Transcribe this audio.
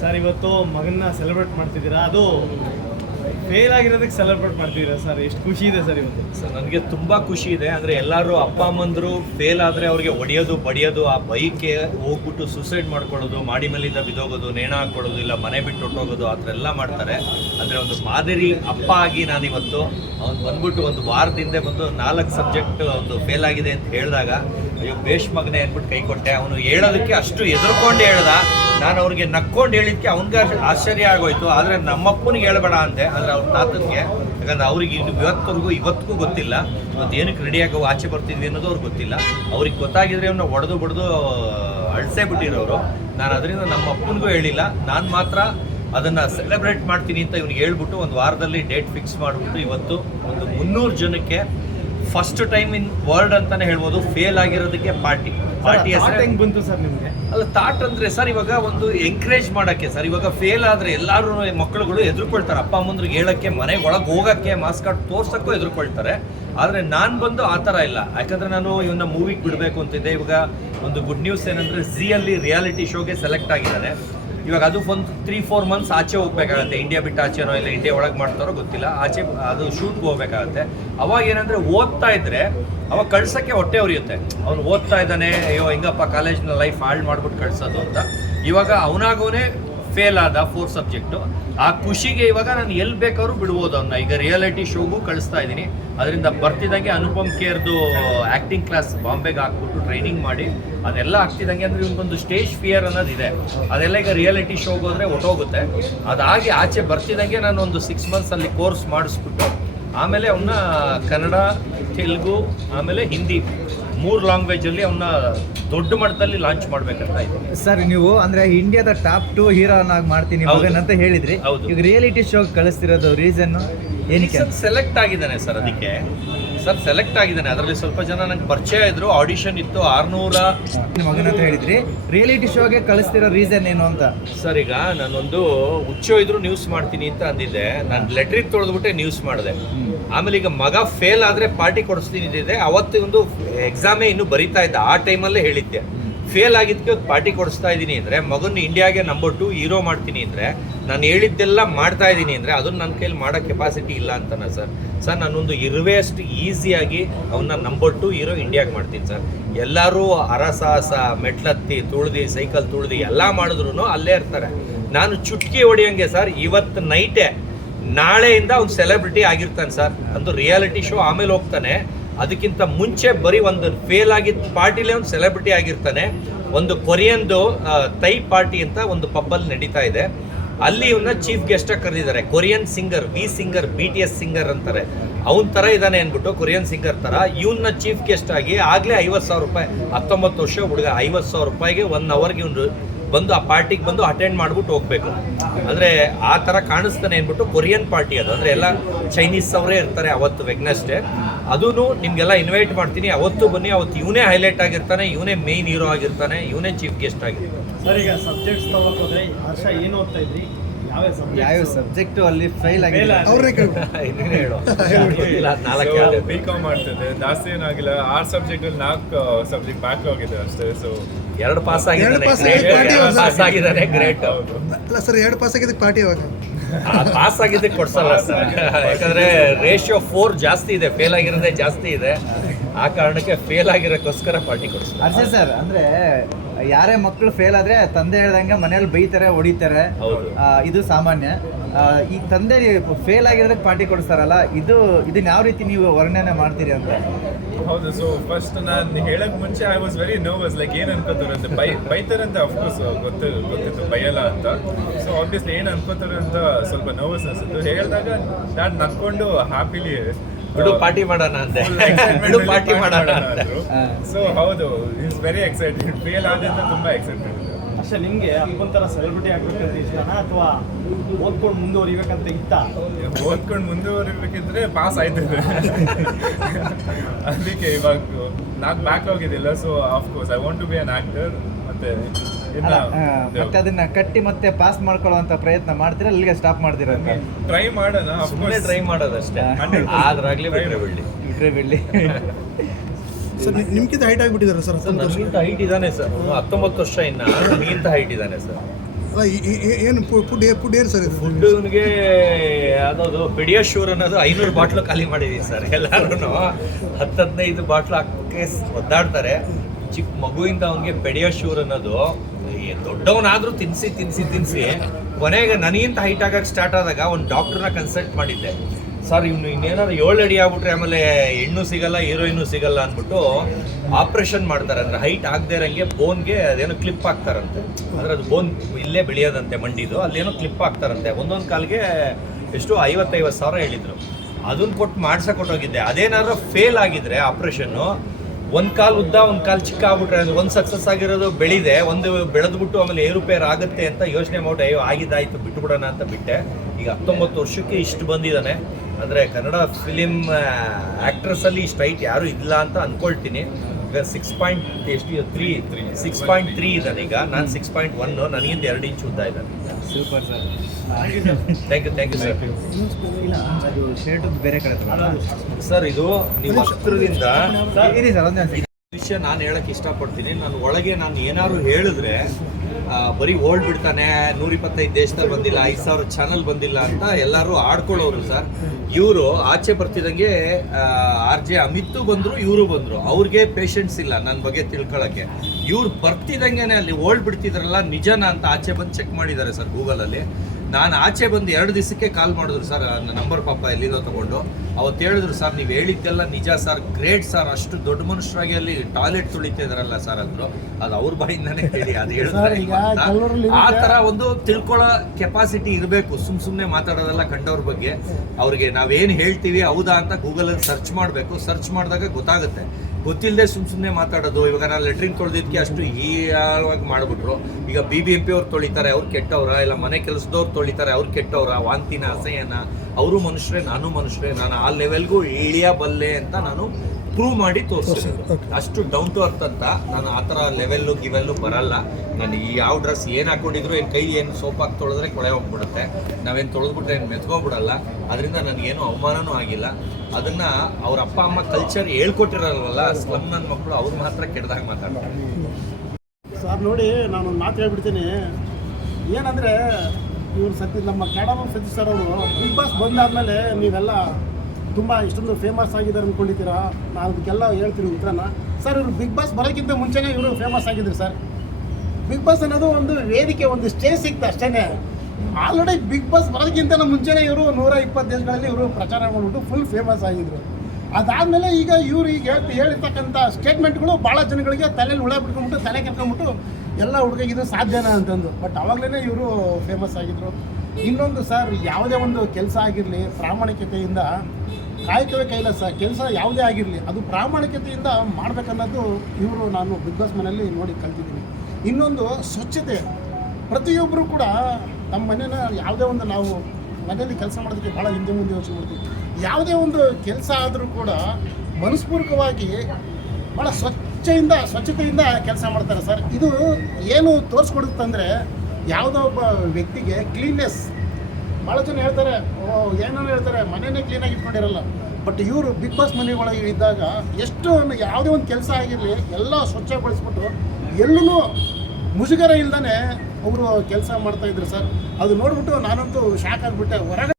Sir ಇವತ್ತು ಮಗನ್ನ celebrate ಮಾಡ್ತಿದ್ದೀರಾ, ಅದು ಫೇಲ್ ಆಗಿರೋದಕ್ಕೆ ಸೆಲೆಬ್ರೇಟ್ ಮಾಡ್ತಿದ್ದೀರಾ ಸರ್, ಎಷ್ಟು ಖುಷಿ ಇದೆ ಸರ್ ಇವತ್ತು? ಸರ್ ನನಗೆ ತುಂಬ ಖುಷಿ ಇದೆ. ಅಂದರೆ ಎಲ್ಲರೂ ಅಪ್ಪ ಅಮ್ಮಂದರು ಫೇಲ್ ಆದರೆ ಅವ್ರಿಗೆ ಹೊಡೆಯೋದು ಬಡಿಯೋದು, ಆ ಬೈಕ್ಗೆ ಹೋಗ್ಬಿಟ್ಟು ಸೂಸೈಡ್ ಮಾಡ್ಕೊಳ್ಳೋದು, ಮಾಡಿ ಮೇಲಿಂದ ಬಿದ್ದೋಗೋದು, ನೇಣ ಹಾಕ್ಕೊಳ್ಳೋದು, ಇಲ್ಲ ಮನೆ ಬಿಟ್ಟು ಹೊಟ್ಟೋಗೋದು, ಆ ಥರ ಎಲ್ಲ ಮಾಡ್ತಾರೆ. ಅಂದರೆ ಒಂದು ಮಾದರಿ ಅಪ್ಪ ಆಗಿ ನಾನಿವತ್ತು ಅವ್ನು ಬಂದ್ಬಿಟ್ಟು ಒಂದು ವಾರದಿಂದ ಬಂದು 4 ಸಬ್ಜೆಕ್ಟ್ ಒಂದು ಫೇಲ್ ಆಗಿದೆ ಅಂತ ಹೇಳಿದಾಗ ಅಯ್ಯೋ ಬೇಷ್ ಮಗನೆ ಅಂದ್ಬಿಟ್ಟು ಕೈ ಕೊಟ್ಟೆ. ಅವನು ಹೇಳೋದಕ್ಕೆ ಅಷ್ಟು ಎದುರ್ಕೊಂಡು ಹೇಳ್ದ. ನಾನು ಅವ್ರಿಗೆ ನಕ್ಕೊಂಡು ಹೇಳಿದ್ದಕ್ಕೆ ಅವ್ನಿಗೆ ಆಶ್ಚರ್ಯ ಆಗೋಯ್ತು. ಆದರೆ ನಮ್ಮಪ್ಪನಿಗೆ ಹೇಳ್ಬೇಡ ಅಂತೆ, ಅಂದರೆ ಅವ್ರ ತಾತನಿಗೆ, ಯಾಕಂದ್ರೆ ಅವ್ರಿಗೆ ಇವತ್ತಿಗೂ ಗೊತ್ತಿಲ್ಲ ಇವತ್ತು ಏನಕ್ಕೆ ರೆಡಿಯಾಗಿ ಆಚೆ ಬರ್ತಿದ್ವಿ ಅನ್ನೋದು ಅವ್ರಿಗೆ ಗೊತ್ತಿಲ್ಲ. ಅವ್ರಿಗೆ ಗೊತ್ತಾಗಿದ್ರೆ ಅವನ್ನ ಹೊಡೆದು ಬಡ್ದು ಅಳಿಸೇ ಬಿಟ್ಟಿರೋರು. ನಾನು ಅದರಿಂದ ನಮ್ಮ ಅಪ್ಪನಿಗೂ ಹೇಳಿಲ್ಲ, ನಾನು ಮಾತ್ರ ಅದನ್ನು ಸೆಲೆಬ್ರೇಟ್ ಮಾಡ್ತೀನಿ ಅಂತ ಇವ್ನಿಗೆ ಹೇಳ್ಬಿಟ್ಟು ಒಂದು ವಾರದಲ್ಲಿ ಡೇಟ್ ಫಿಕ್ಸ್ ಮಾಡಿಬಿಟ್ಟು ಇವತ್ತು ಒಂದು 300 ಜನಕ್ಕೆ ಫಸ್ಟ್ ಟೈಮ್ ಇನ್ ವರ್ಲ್ಡ್ ಅಂತಾನೆ ಹೇಳ್ಬೋದು ಫೇಲ್ ಆಗಿರೋದಕ್ಕೆ ಪಾರ್ಟಿ ಹೆಂಗ್ ಬಂತು ಸರ್ ನಿಮಗೆ? ಅಲ್ಲ, ಥಾಟ್ ಅಂದರೆ ಸರ್ ಇವಾಗ ಒಂದು ಎಂಕರೇಜ್ ಮಾಡೋಕ್ಕೆ ಸರ್. ಇವಾಗ ಫೇಲ್ ಆದರೆ ಎಲ್ಲರೂ ಮಕ್ಕಳುಗಳು ಎದುರ್ಕೊಳ್ತಾರೆ, ಅಪ್ಪ ಅಮ್ಮಂದ್ರಿಗೆ ಹೇಳೋಕ್ಕೆ, ಮನೆಗೆ ಒಳಗೆ ಹೋಗೋಕ್ಕೆ, ಮಾಸ್ಕ್ ಕಾರ್ಡ್ ತೋರ್ಸೋಕ್ಕೂ ಎದುರ್ಕೊಳ್ತಾರೆ. ಆದರೆ ನಾನು ಬಂದು ಆ ಥರ ಇಲ್ಲ. ಯಾಕಂದರೆ ನಾನು ಇವನ್ನ ಮೂವಿಗೆ ಬಿಡಬೇಕು ಅಂತಿದ್ದೆ. ಇವಾಗ ಒಂದು ಗುಡ್ ನ್ಯೂಸ್ ಏನಂದರೆ ಝೀಯಲ್ಲಿ ರಿಯಾಲಿಟಿ ಶೋಗೆ ಸೆಲೆಕ್ಟ್ ಆಗಿದ್ದಾನೆ. ಇವಾಗ ಅದು ಒಂದು 3-4 ಮಂತ್ಸ್ ಆಚೆ ಹೋಗ್ಬೇಕಾಗತ್ತೆ. ಇಂಡಿಯಾ ಬಿಟ್ಟು ಆಚೆನೋ ಇಲ್ಲ ಇಂಡಿಯಾ ಒಳಗೆ ಮಾಡ್ತಾರೋ ಗೊತ್ತಿಲ್ಲ, ಆಚೆ ಅದು ಶೂಟ್ಗೆ ಹೋಗ್ಬೇಕಾಗತ್ತೆ. ಅವಾಗ ಏನಂದರೆ ಓದ್ತಾ ಇದ್ದರೆ ಅವಾಗ ಕಳ್ಸೋಕ್ಕೆ ಹೊಟ್ಟೆ ಉರಿಯುತ್ತೆ. ಅವ್ನು ಓದ್ತಾ ಇದ್ದಾನೆ, ಅಯ್ಯೋ ಹಿಂಗಪ್ಪ ಕಾಲೇಜ್ನ ಲೈಫ್ ಹಾಳು ಮಾಡ್ಬಿಟ್ಟು ಕಳ್ಸೋದು ಅಂತ. ಇವಾಗ ಅವನಾಗವನೇ ಫೇಲ್ ಆದ 4 ಸಬ್ಜೆಕ್ಟು. ಆ ಖುಷಿಗೆ ಇವಾಗ ನಾನು ಎಲ್ಲಿ ಬೇಕಾದ್ರೂ ಬಿಡ್ಬೋದು ಅವನ್ನ. ಈಗ ರಿಯಾಲಿಟಿ ಶೋಗೂ ಕಳಿಸ್ತಾ ಇದ್ದೀನಿ. ಅದರಿಂದ ಬರ್ತಿದ್ದಂಗೆ ಅನುಪಮ್ ಖೇರ್ದು ಆ್ಯಕ್ಟಿಂಗ್ ಕ್ಲಾಸ್ ಬಾಂಬೆಗೆ ಹಾಕ್ಬಿಟ್ಟು ಟ್ರೈನಿಂಗ್ ಮಾಡಿ ಅದೆಲ್ಲ ಆಗ್ತಿದ್ದಂಗೆ. ಅಂದರೆ ಇವನಿಗೊಂದು ಸ್ಟೇಜ್ ಫಿಯರ್ ಅನ್ನೋದಿದೆ, ಅದೆಲ್ಲ ಈಗ ರಿಯಾಲಿಟಿ ಶೋಗೆ ಹೋದರೆ ಹೊಟ್ಟೋಗುತ್ತೆ. ಅದಾಗಿ ಆಚೆ ಬರ್ತಿದ್ದಂಗೆ ನಾನು ಒಂದು 6 ಮಂತ್ಸ್ ಅಲ್ಲಿ ಕೋರ್ಸ್ ಮಾಡಿಸ್ಬಿಟ್ಟು ಆಮೇಲೆ ಅವನ್ನ ಕನ್ನಡ, ತೆಲುಗು, ಆಮೇಲೆ ಹಿಂದಿ 3 ಲ್ಯಾಂಗ್ವೇಜಲ್ಲಿ ಅವನ್ನ ದೊಡ್ಡ ಮಟ್ಟದಲ್ಲಿ ಲಾಂಚ್ ಮಾಡ್ಬೇಕಂತ ಇದ್ದೀನಿ. ಸರ್ ನೀವು ಅಂದ್ರೆ ಇಂಡಿಯಾದ ಟಾಪ್ 2 ಹೀರೋನಾಗಿ ಮಾಡ್ತೀನಿ ಮಗನ್ ಅಂತ ಹೇಳಿದ್ರಿ. ಈಗ ರಿಯಾಲಿಟಿ ಶೋ ಕಳಿಸ್ತಿರೋದು ರೀಸನ್ ಏನಕ್ಕೆ? ಸೆಲೆಕ್ಟ್ ಆಗಿದ್ದಾನೆ ಸರ್, ಅದಕ್ಕೆ ಸರ್ ಸೆಲೆಕ್ಟ್ ಆಗಿದ್ದಾನೆ. ಅದರಲ್ಲಿ ಸ್ವಲ್ಪ ಜನ ನಂಗೆ ಪರಿಚಯ ಇದ್ರು, ಆಡಿಷನ್ ಇತ್ತು, 600 ಮಗನ್ ಅಂತ ಹೇಳಿದ್ರಿ. ರಿಯಾಲಿಟಿ ಶೋಗೆ ಕಳಿಸ್ತಿರೋ ರೀಸನ್ ಏನು ಅಂತ? ಸರ್ ಈಗ ನಾನೊಂದು ಹುಚ್ಚೋ ಇದ್ರು ನ್ಯೂಸ್ ಮಾಡ್ತೀನಿ ಅಂತ ಅಂದಿದ್ದೆ. ನಾನು ಲೆಟ್ರಿಗೆ ತೊಳೆದ್ಬಿಟ್ಟೆ ನ್ಯೂಸ್ ಮಾಡಿದೆ. ಆಮೇಲೆ ಈಗ ಮಗ ಫೇಲ್ ಆದರೆ ಪಾರ್ಟಿ ಕೊಡಿಸ್ತೀನಿ ಅಂದಿದ್ದೆ. ಅವತ್ತು ಒಂದು ಎಕ್ಸಾಮೇ ಇನ್ನೂ ಬರೀತಾ ಇದ್ದ, ಆ ಟೈಮಲ್ಲೇ ಹೇಳಿದ್ದೆ. ಫೇಲ್ ಆಗಿದ್ದಕ್ಕೆ ಪಾರ್ಟಿ ಕೊಡಿಸ್ತಾ ಇದ್ದೀನಿ ಅಂದರೆ, ಮಗನ ಇಂಡಿಯಾಗೆ ನಂಬರ್ 2 ಹೀರೋ ಮಾಡ್ತೀನಿ ಅಂದರೆ, ನಾನು ಹೇಳಿದ್ದೆಲ್ಲ ಮಾಡ್ತಾ ಇದ್ದೀನಿ ಅಂದರೆ ಅದನ್ನು ನನ್ನ ಕೈಲಿ ಮಾಡೋ ಕೆಪಾಸಿಟಿ ಇಲ್ಲ ಅಂತಾನೆ ಸರ್. ನಾನೊಂದು ಇರುವೆಯಷ್ಟು ಈಸಿಯಾಗಿ ಅವನ್ನ ನಂಬರ್ 2 ಹೀರೋ ಇಂಡಿಯಾಗೆ ಮಾಡ್ತೀನಿ ಸರ್. ಎಲ್ಲರೂ ಅರಸಾಹಸ, ಮೆಟ್ಲತ್ತಿ ತುಳಿದು, ಸೈಕಲ್ ತುಳಿದು ಎಲ್ಲ ಮಾಡಿದ್ರು ಅಲ್ಲೇ ಇರ್ತಾರೆ. ನಾನು ಚುಟ್ಕಿ ಹೊಡಿಯೋಂಗೆ ಸರ್, ಇವತ್ತು ನೈಟೇ ನಾಳೆಯಿಂದ ಅವ್ನು ಸೆಲೆಬ್ರಿಟಿ ಆಗಿರ್ತಾನೆ ಸರ್. ಒಂದು ರಿಯಾಲಿಟಿ ಶೋ ಆಮೇಲೆ ಹೋಗ್ತಾನೆ, ಅದಕ್ಕಿಂತ ಮುಂಚೆ ಬರೀ ಒಂದು ಫೇಲ್ ಆಗಿದ್ದ ಪಾರ್ಟಿಲೇ ಒಂದು ಸೆಲೆಬ್ರಿಟಿ ಆಗಿರ್ತಾನೆ. ಒಂದು ಕೊರಿಯನ್ದು ತೈ ಪಾರ್ಟಿ ಅಂತ ಒಂದು ಪಬ್ಬಲ್ಲಿ ನಡೀತಾ ಇದೆ, ಅಲ್ಲಿ ಇವನ್ನ ಚೀಫ್ ಗೆಸ್ಟಾಗಿ ಕರೆದಿದ್ದಾರೆ. Korean singer, singer, BTS singer ಅಂತಾರೆ, ಅವನ ಥರ ಇದ್ದಾನೆ ಅಂದ್ಬಿಟ್ಟು ಕೊರಿಯನ್ ಸಿಂಗರ್ ಥರ ಇವನ್ನ ಚೀಫ್ ಗೆಸ್ಟ್ ಆಗಿ ಆಗಲೇ 50,000 ರೂಪಾಯಿ, 19 ವರ್ಷ ಹುಡುಗ, 50,000 ರೂಪಾಯಿಗೆ 1 ಅವರ್ಗೆ ಇವನು ಬಂದು ಆ ಪಾರ್ಟಿಗೆ ಬಂದು ಅಟೆಂಡ್ ಮಾಡ್ಬಿಟ್ಟು ಹೋಗ್ಬೇಕು. ಅಂದರೆ ಆ ಥರ ಕಾಣಿಸ್ತಾನೆ ಅಂದ್ಬಿಟ್ಟು ಕೊರಿಯನ್ ಪಾರ್ಟಿ ಅದು. ಅಂದರೆ ಎಲ್ಲ ಚೈನೀಸ್ ಅವರೇ ಇರ್ತಾರೆ ಅವತ್ತು ವೆಗ್ನೆಸ್ಡೇ. ಅದೂ ನಿಮಗೆಲ್ಲ ಇನ್ವೈಟ್ ಮಾಡ್ತೀನಿ, ಅವತ್ತು ಬನ್ನಿ. ಅವತ್ತು ಇವನೇ ಹೈಲೈಟ್ ಆಗಿರ್ತಾನೆ, ಇವನೇ ಮೇನ್ ಹೀರೋ ಆಗಿರ್ತಾನೆ, ಇವನೇ ಚೀಫ್ ಗೆಸ್ಟ್ ಆಗಿರ್ತಾನೆ. ಸರ್ ಈಗ ಸಬ್ಜೆಕ್ಟ್ಸ್ ತಗೋದ್ರೆ ಹರ್ಷ ಏನು ಓದ್ತಾ ಇದ್ರಿ? ಯಾವ ಸಬ್ಜೆಕ್ಟು ಅಲ್ಲಿ ಫೇಲ್ ಆಗಿದೆ? ಇನ್ನೇನು ಹೇಳು, B.Com ಮಾಡ್ತಿದ್ದೆ, ಜಾಸ್ತಿ ಏನಾಗಿಲ್ಲ. 6 ಸಬ್ಜೆಕ್ಟಲ್ಲಿ 4 ಸಬ್ಜೆಕ್ಟ್ ಬ್ಯಾಕ್ ಆಗಿದೆ ಅಷ್ಟೇ. ಸೊ 2 ಪಾಸ್ ಆಗಿದ್ದಾನೆ, ಗ್ರೇಟ್. ಅಲ್ಲ ಸರ್, 2 ಪಾಸ್ ಆಗಿದ್ದಕ್ಕೆ ಪಾರ್ಟಿ ಇವಾಗ ಪಾಸ್ ಆಗಿದ್ದಕ್ಕೆ ಕೊಡ್ಸಲ್ಲ ಸರ್, ಯಾಕಂದ್ರೆ ರೇಷಿಯೋ 4 ಜಾಸ್ತಿ ಇದೆ, ಫೇಲ್ ಆಗಿರೋದೇ ಜಾಸ್ತಿ ಇದೆ. ಆ ಕಾರಣಕ್ಕೆ ಫೇಲ್ ಆಗಿರೋಕ್ಕೋಸ್ಕರ ಪಾರ್ಟಿ ಕೊಡ್ತಾರೆ. ಅರ್ಜೆ ಸರ್, ಅಂದ್ರೆ ಯಾರೇ ಮಕ್ಕಳು ಫೇಲ್ ಆದ್ರೆ ತಂದೆ ಹೇಳ್ದಂಗೆ ಮನೇಲಿ ಬೈತಾರೆ, ಹೊಡಿತಾರೆ, ಇದು ಸಾಮಾನ್ಯ. ಈ ತಂದೆ ಫೇಲ್ ಆಗಿರೋದಕ್ಕೆ ಪಾರ್ಟಿ ಕೊಡಿಸ್ತಾರಲ್ಲ, ಇದನ್ನ ಯಾವ ರೀತಿ ನೀವು ವರ್ಣನೆ ಮಾಡ್ತೀರಿ ಅಂತ? ಹೌದು. ಸೊ ಫಸ್ಟ್ ನಾನು ಹೇಳಕ್ ಮುಂಚೆ I was very nervous, like ಏನು ಅನ್ಕೋತಾರೆ ಅಂತ. ಬೈತಾರಂತ ಅಫ್ಕೋರ್ಸ್ ಗೊತ್ತಿತ್ತು ಬೈಯಲ್ಲ ಅಂತ. ಸೊ ಆಬ್ವಿಯಸ್ಲಿ ಏನು ಅನ್ಕೋತಾರೆ ಅಂತ ಸ್ವಲ್ಪ ನರ್ವಸ್ ಅನ್ಸಿತ್ತು. ಹೇಳಿದಾಗ ನಾನು ನಕ್ಕೊಂಡು ಹ್ಯಾಪಿಲಿ ಬಿಡು ಪಾರ್ಟಿ ಮಾಡೋಣ ಅಂದೆ, ಬಿಡು ಪಾರ್ಟಿ ಮಾಡೋಣ ಅಂದ್ರು. ಸೊ ಹೌದು, ಇಸ್ ವೆರಿ ಎಕ್ಸೈಟೆಡ್. ಫೇಲ್ ಆದಂತ ತುಂಬಾ ಎಕ್ಸೈಟೆಡ್. ಅಷ್ಟೇ, ನಿಮಗೆ ಅಪ್ಪನ ಥರ ಸೆಲೆಬ್ರಿಟಿ ಆಗ್ಬೇಕಂತ ಇಷ್ಟನಾ ಅಥವಾ ಓದ್ಕೊಂಡು ಮುಂದುವರಿಬೇಕಂತ ಇತ್ತ? ಓದ್ಕೊಂಡು ಮುಂದುವರಿಬೇಕಿದ್ರೆ ಪಾಸ್ ಆಯ್ತದೆ. ಅದಕ್ಕೆ ಇವಾಗ ನಾನು ಬ್ಯಾಕ್ ಹೋಗಿದ್ದಿಲ್ಲ. So of course I want to be an actor. ಮತ್ತೆ ಅದನ್ನ ಕಟ್ಟಿ ಮತ್ತೆ ಪಾಸ್ ಮಾಡ್ಕೊಳ್ಳುವಂತ ಪ್ರಯತ್ನ ಮಾಡ್ತೀರಾ, ಅಲ್ಲಿಗೆ ಸ್ಟಾಪ್ ಮಾಡ್ತೀರಾ? ಟ್ರೈ ಮಾಡೋಣ, ಟ್ರೈ ಮಾಡೋದಷ್ಟೇ, ಆದ್ರಾಗ್ಲಿ ಬಿಟ್ರೆ ಬಿಡ್ಲಿ. ಸರ್ ನಿಮ್ಗಿಂತ ಹೈಟ್ ಆಗಿಬಿಟ್ಟಿದ್ದಾರೆ ಸರ್? ನನಗಿಂತ ಹೈಟ್ ಇದ್ದಾನೆ ಸರ್, 19 ವರ್ಷ ಇನ್ನ ನನಗಿಂತ ಹೈಟ್ ಇದ್ದಾನೆ ಸರ್. ಅಲ್ಲ ಏನು ಫುಡ್ ಏನು ಸರ್ ಇದು ಫುಡ್ ಇವನಿಗೆ ಯಾವ್ದು ಪೆಡಿಯಾಶ್ಯೂರ್ ಅನ್ನೋದು 500 ಬಾಟ್ಲು ಖಾಲಿ ಮಾಡಿದೀವಿ ಸರ್. ಎಲ್ಲರೂ 10-15 ಬಾಟ್ಲು ಹಾಕಕ್ಕೆ ಒದ್ದಾಡ್ತಾರೆ. ಚಿಕ್ಕ ಮಗುವಿಂದ ಅವನಿಗೆ ಪೆಡಿಯಾಶ್ಯೂರ್ ಅನ್ನೋದು ದೊಡ್ಡವನಾದ್ರೂ ತಿನ್ಸಿ ಕೊನೆಗೆ ನನಗಿಂತ ಹೈಟ್ ಆಗಕ್ಕೆ ಸ್ಟಾರ್ಟ್ ಆದಾಗ ಒಂದು ಡಾಕ್ಟ್ರನ್ನ ಕನ್ಸಲ್ಟ್ ಮಾಡಿದ್ದೆ. ಸರ್ ಇವ್ನು ಇನ್ನೇನಾದ್ರು 7 ಅಡಿ ಆಗ್ಬಿಟ್ರೆ ಆಮೇಲೆ ಹೆಣ್ಣು ಸಿಗಲ್ಲ ಹೀರೋಯಿನ್ನು ಸಿಗಲ್ಲ ಅಂದ್ಬಿಟ್ಟು ಆಪ್ರೇಷನ್ ಮಾಡ್ತಾರೆ. ಅಂದರೆ ಹೈಟ್ ಆಗದೆ ಇರೋಂಗೆ ಬೋನ್ಗೆ ಅದೇನೋ ಕ್ಲಿಪ್ ಹಾಕ್ತಾರಂತೆ. ಅಂದರೆ ಅದು ಬೋನ್ ಇಲ್ಲೇ ಬೆಳೆಯೋದಂತೆ ಮಂಡಿದು, ಅಲ್ಲೇನೋ ಕ್ಲಿಪ್ ಹಾಕ್ತಾರಂತೆ. ಒಂದೊಂದು ಕಾಲಿಗೆ ಎಷ್ಟು 50,000 ಸಾವಿರ ಹೇಳಿದರು. ಅದನ್ನು ಕೊಟ್ಟು ಕೊಟ್ಟೋಗಿದ್ದೆ. ಅದೇನಾದ್ರು ಫೇಲ್ ಆಗಿದ್ರೆ ಆಪ್ರೇಷನ್ನು, ಒಂದು ಕಾಲು ಉದ್ದ ಒಂದು ಕಾಲು ಚಿಕ್ಕ ಆಗ್ಬಿಟ್ರೆ, ಒಂದು ಸಕ್ಸಸ್ ಆಗಿರೋದು ಬೆಳೆದೆ, ಒಂದು ಬೆಳೆದ್ಬಿಟ್ಟು ಆಮೇಲೆ ಏರುಪೇರು ಆಗುತ್ತೆ ಅಂತ ಯೋಚನೆ ಮಾಡಿ ಅಯ್ಯೋ ಆಗಿದ್ದಾಯಿತು ಬಿಟ್ಬಿಡೋಣ ಅಂತ ಬಿಟ್ಟೆ. ಈಗ 19 ವರ್ಷಕ್ಕೆ ಇಷ್ಟು ಬಂದಿದ್ದಾನೆ. ಅಂದರೆ ಕನ್ನಡ ಫಿಲಿಮ್ ಆ್ಯಕ್ಟ್ರಸಲ್ಲಿ ಇಷ್ಟು ಹೈಟ್ ಯಾರೂ ಇಲ್ಲ ಅಂತ ಅಂದ್ಕೊಳ್ತೀನಿ. ಈಗ 6.3 ಇದ್ದಾನೆ. ಈಗ ನಾನು 6.1, ನನಗಿಂತ 2 ಇಂಚ್ ಉದ್ದ ಇದ್ದಾನೆ. Super sir. Thank you sir. ಇಲ್ಲ ಅದು ಶರ್ಟ್ ಬೇರೆ ಕಡೆ ಸರ್ ಇದು ನೀವು ಹತ್ರದಿಂದ ಇರಿ ಸರ್ ಒಂದೇ ವಿಷಯ ನಾನು ಹೇಳಕ್ಕೆ ಇಷ್ಟಪಡ್ತೀನಿ. ನಾನು ಒಳಗೆ ನಾನು ಏನಾದ್ರು ಹೇಳಿದ್ರೆ ಬರೀ ಓಲ್ಡ್ ಬಿಡ್ತಾನೆ, 125 ದೇಶದಲ್ಲಿ ಬಂದಿಲ್ಲ, 5,000 ಚಾನಲ್ ಬಂದಿಲ್ಲ ಅಂತ ಎಲ್ಲರೂ ಆಡ್ಕೊಳ್ಳೋರು ಸರ್. ಇವರು ಆಚೆ ಬರ್ತಿದ್ದಂಗೆ RJ ಅಮಿತ್ ಬಂದರು, ಇವರು ಬಂದರು. ಅವ್ರಿಗೆ ಪೇಷನ್ಸ್ ಇಲ್ಲ ನನ್ನ ಬಗ್ಗೆ ತಿಳ್ಕೊಳ್ಳೋಕ್ಕೆ. ಇವ್ರು ಬರ್ತಿದ್ದಂಗೆ ಅಲ್ಲಿ ಓಲ್ಡ್ ಬಿಡ್ತಿದ್ರಲ್ಲ ನಿಜನಾ ಅಂತ ಆಚೆ ಬಂದು ಚೆಕ್ ಮಾಡಿದ್ದಾರೆ ಸರ್ ಗೂಗಲಲ್ಲಿ. ನಾನು ಆಚೆ ಬಂದು 2 ದಿವಸಕ್ಕೆ ಕಾಲ್ ಮಾಡಿದ್ರು ಸರ್, ನನ್ನ ನಂಬರ್ ಪಾಪ ಎಲ್ಲಿರೋ ತೊಗೊಂಡು. ಅವತ್ತು ಹೇಳಿದ್ರು ಸರ್ ನೀವು ಹೇಳಿದ್ದೆಲ್ಲ ನಿಜ ಸರ್, ಗ್ರೇಟ್ ಸರ್, ಅಷ್ಟು ದೊಡ್ಡ ಮನುಷ್ಯರಾಗಿ ಅಲ್ಲಿ ಟಾಯ್ಲೆಟ್ ತುಳಿತಾ ಇದಾರಲ್ಲ ಸರ್ ಅಂದರು. ಅದು ಅವ್ರ ಬಾಯಿಂದಾನೇ ಹೇಳಿ ಅದು ಹೇಳಿದ್ರೆ ಆ ಥರ ಒಂದು ತಿಳ್ಕೊಳ್ಳೋ ಕೆಪಾಸಿಟಿ ಇರಬೇಕು. ಸುಮ್ಮನೆ ಮಾತಾಡೋದೆಲ್ಲ ಕಂಡವ್ರ ಬಗ್ಗೆ. ಅವ್ರಿಗೆ ನಾವೇನು ಹೇಳ್ತೀವಿ ಹೌದಾ ಅಂತ ಗೂಗಲಲ್ಲಿ ಸರ್ಚ್ ಮಾಡಬೇಕು. ಸರ್ಚ್ ಮಾಡಿದಾಗ ಗೊತ್ತಾಗುತ್ತೆ. ಗೊತ್ತಿಲ್ಲದೆ ಸುಮ್ಮನೆ ಮಾತಾಡೋದು. ಇವಾಗ ನಾನು ಲೆಟ್ರಿನ್ ತೊಳೆದಿದ್ದಕ್ಕೆ ಅಷ್ಟು ಹೀಯಾಳವಾಗಿ ಮಾಡಿಬಿಟ್ರು. ಈಗ BBMP ಅವ್ರು ತೊಳಿತಾರೆ, ಅವ್ರು ಕೆಟ್ಟವ್ರ, ಇಲ್ಲ ಮನೆ ಕೆಲಸದವ್ರು ತೊಳಿತಾರೆ, ಅವ್ರು ಕೆಟ್ಟವ್ರ, ವಾಂತಿನ ಅಸಹ್ಯನ. ಅವರು ಮನುಷ್ಯರೇ, ನಾನು ಮನುಷ್ಯರೇ, ನಾನು ಆ ಲೆವೆಲ್ಗೂ ಇಳಿಯಬಲ್ಲೆ ಅಂತ ನಾನು ಪ್ರೂವ್ ಮಾಡಿ ತೋರಿಸ್ತೀನಿ. ಅಷ್ಟು ಡೌನ್ ಟು ಅರ್ತ್ ಅಂತ. ನಾನು ಆ ಥರ ಲೆವೆಲ್ಲು ಗಿವೆಲ್ಲು ಬರಲ್ಲ. ನಾನು ಈ ಯಾವ ಡ್ರೆಸ್ ಏನು ಹಾಕೊಂಡಿದ್ರು ಏನು ಕೈ ಏನು ಸೋಪ್ ಹಾಕಿ ತೊಳೆದ್ರೆ ಕೊಳೆ ಹೋಗ್ಬಿಡುತ್ತೆ. ನಾವೇನು ತೊಳೆದ್ಬಿಟ್ರೆ ಏನು ಮೆತ್ಕೋಬಿಡಲ್ಲ. ಅದರಿಂದ ನನಗೇನು ಅವಮಾನನೂ ಆಗಿಲ್ಲ. ಅದನ್ನು ಅವ್ರ ಅಪ್ಪ ಅಮ್ಮ ಕಲ್ಚರ್ ಹೇಳ್ಕೊಟ್ಟಿರಲ್ವಲ್ಲ ಸ್ಲಮ್ ನನ್ನ ಮಕ್ಕಳು, ಅವ್ರು ಮಾತ್ರ ಕೆಟ್ಟದಾಗ ಮಾತಾಡ್ತಾರೆ. ಸರ್ ನೋಡಿ, ನಾನೊಂದು ಮಾತು ಹೇಳ್ಬಿಡ್ತೀನಿ. ಏನಂದರೆ ಇವ್ರು ನಮ್ಮ ಕ್ಯಾಡಮ್ ಸತೀಶ್ ಸರ್ ಅವರು ಬಿಗ್ ಬಾಸ್ ಬಂದಾದಮೇಲೆ ನೀವೆಲ್ಲ ತುಂಬ ಇಷ್ಟೊಂದು ಫೇಮಸ್ ಆಗಿದ್ದಾರೆ ಅಂದ್ಕೊಂಡಿದ್ದೀರಾ. ನಾನು ಅದಕ್ಕೆಲ್ಲ ಹೇಳ್ತೀನಿ ಉತ್ತರನ. ಸರ್ ಇವರು ಬಿಗ್ ಬಾಸ್ ಬರೋಕ್ಕಿಂತ ಮುಂಚೆನೇ ಇವರು ಫೇಮಸ್ ಆಗಿದ್ರು ಸರ್. ಬಿಗ್ ಬಾಸ್ ಅನ್ನೋದು ಒಂದು ವೇದಿಕೆ, ಒಂದು ಸ್ಟೇಜ್ ಸಿಕ್ತು ಅಷ್ಟೇ. ಆಲ್ರೆಡಿ ಬಿಗ್ ಬಾಸ್ ಬರೋದಕ್ಕಿಂತ ಮುಂಚೆನೇ ಇವರು 120 ದೇಶಗಳಲ್ಲಿ ಇವರು ಪ್ರಚಾರ ಮಾಡಿಬಿಟ್ಟು ಫುಲ್ ಫೇಮಸ್ ಆಗಿದ್ರು. ಅದಾದಮೇಲೆ ಈಗ ಇವರು ಈಗ ಹೇಳಿರ್ತಕ್ಕಂಥ ಸ್ಟೇಟ್ಮೆಂಟ್ಗಳು ಭಾಳ ಜನಗಳಿಗೆ ತಲೆಯಲ್ಲಿ ಹುಳ ಬಿಟ್ಕೊಂಡ್ಬಿಟ್ಟು ತಲೆ ಕೆರ್ಕೊಂಡ್ಬಿಟ್ಟು ಎಲ್ಲ ಹುಡುಗಿದು ಸಾಧ್ಯನಾ ಅಂತಂದು. ಬಟ್ ಆವಾಗಲೇ ಇವರು ಫೇಮಸ್ ಆಗಿದ್ರು. ಇನ್ನೊಂದು ಸರ್, ಯಾವುದೇ ಒಂದು ಕೆಲಸ ಆಗಿರಲಿ ಪ್ರಾಮಾಣಿಕತೆಯಿಂದ, ಕಾಯಕವೇ ಕೈಲಾಸ, ಕೆಲಸ ಯಾವುದೇ ಆಗಿರಲಿ ಅದು ಪ್ರಾಮಾಣಿಕತೆಯಿಂದ ಮಾಡಬೇಕನ್ನೋದು ನಾನು ಬಿಗ್ ಬಾಸ್ ಮನೆಯಲ್ಲಿ ನೋಡಿ ಕಲ್ತಿದ್ದೀನಿ. ಇನ್ನೊಂದು ಸ್ವಚ್ಛತೆ. ಪ್ರತಿಯೊಬ್ಬರು ಕೂಡ ನಮ್ಮ ಮನೇನ ಯಾವುದೇ ಒಂದು ನಾವು ಮನೆಯಲ್ಲಿ ಕೆಲಸ ಮಾಡೋದಕ್ಕೆ ಭಾಳ ಹಿಂದೆ ಮುಂದೆ ಯೋಚನೆ ಮಾಡ್ತೀವಿ. ಯಾವುದೇ ಒಂದು ಕೆಲಸ ಆದರೂ ಕೂಡ ಮನಸ್ಪೂರ್ವಕವಾಗಿ ಭಾಳ ಸ್ವಚ್ಛತೆಯಿಂದ ಕೆಲಸ ಮಾಡ್ತಾರೆ ಸರ್. ಇದು ಏನು ತೋರಿಸ್ಕೊಡುತ್ತಂದರೆ ಯಾವುದೋ ಒಬ್ಬ ವ್ಯಕ್ತಿಗೆ ಕ್ಲೀನ್ನೆಸ್. ಭಾಳ ಜನ ಹೇಳ್ತಾರೆ, ಏನೋ ಹೇಳ್ತಾರೆ ಮನೆಯೇ ಕ್ಲೀನಾಗಿ ಇಟ್ಕೊಂಡಿರಲ್ಲ. ಬಟ್ ಇವರು ಬಿಗ್ ಬಾಸ್ ಮನೆಯೊಳಗೆ ಇದ್ದಾಗ ಎಷ್ಟು ಯಾವುದೇ ಒಂದು ಕೆಲಸ ಆಗಿರಲಿ ಎಲ್ಲ ಸ್ವಚ್ಛಗೊಳಿಸ್ಬಿಟ್ಟು ಎಲ್ಲೂ ಮುಜುಗರ ಇಲ್ದೇ ಅವರು ಕೆಲಸ ಮಾಡ್ತಾಯಿದ್ರು ಸರ್. ಅದು ನೋಡಿಬಿಟ್ಟು ನಾನಂತೂ ಶಾಕ್ ಆಗಿಬಿಟ್ಟೆ. ಹೊರಗಡೆ